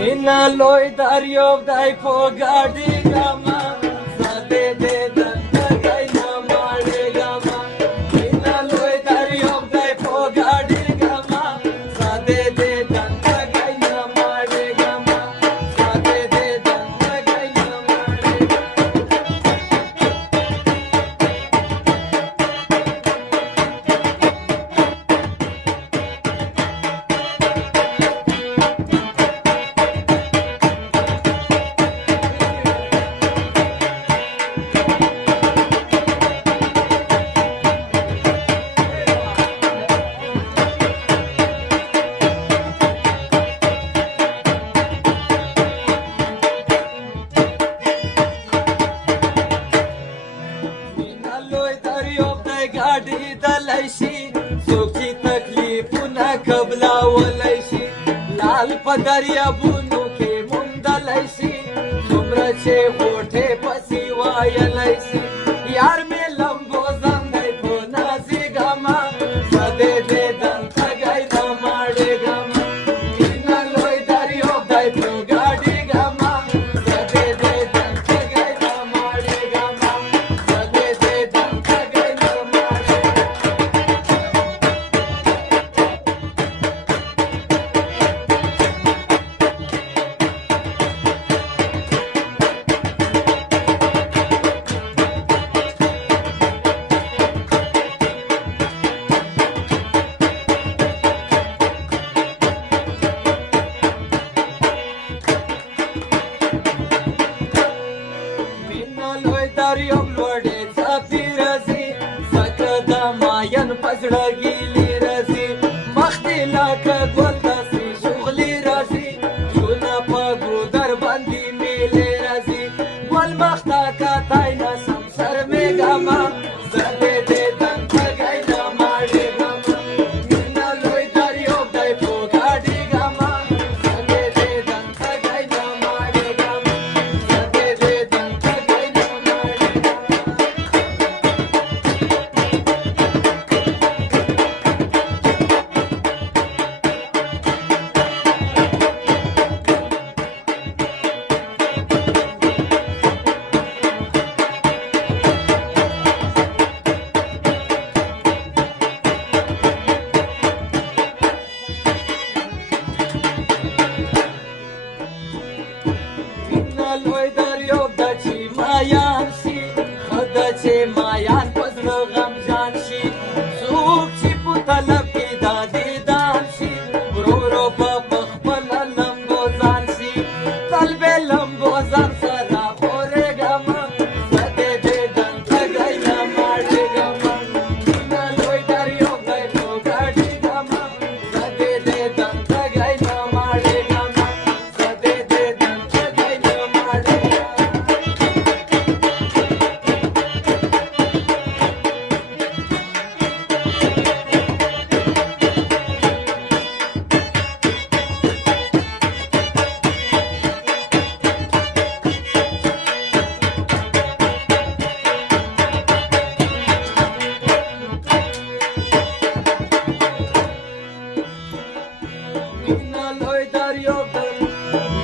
Mina loy daryov dai po gadi gama sade de danta gai na mare gama. Mina loy daryov dai po gadi gama sade de danta gai na mare gama. Sade de danta gai na mare gama. लोय दर्योब दय गाडी दलैशी सुखी तकलीफ न कबला वलैशी लाल पदरिया बुनु के मुंदलैशी तुमरचे होठे पसी वायलैशी यार में लंबो जंगै को नाजी गमा सदे दे दंत गै न माडे गमा. मीना लोय दर्योब दय प्रो गाडी गमा सदे दे दंत गै न माडे गमा. सदे दे दंत गै न माडे गमा. Mina loy daryom lorde zafi razi sakada mayan pazda gili razi makhti laka goldasi shughli razi shuna pagu dar bandi mile razi gol makhta ka taina samsar me gama zade de danta gai na mare gama. Mina loy daryom dai po gadi gama zade de danta gai na mare gama. Zade de danta gai na mare gama. Mina loy daryob dachi mayan shi khadache mayan pazra gam jan shi suk chi putalab ki dadi dan shi ro ro pa pakhpal lambo zan shi talbe lambo zan sara khore gama sade de danta gai na mare gama. Mina loy daryob dai po gadi gama sade de danta gai na mare gama. Sade de danta gai na mare gama.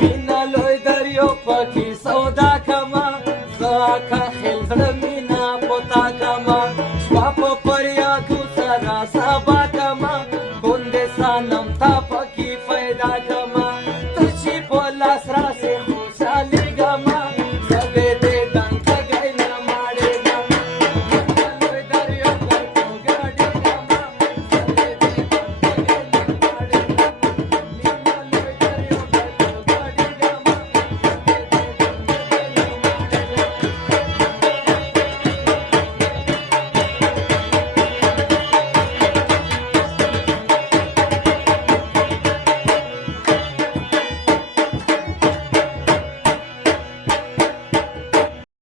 Mina loy daryob paki sauda kama zaka khil zra mina pota kama shwapa parya tu sara saba kama konde sanam ta paki faida kama tuchi pola sra se khushali gama. Sade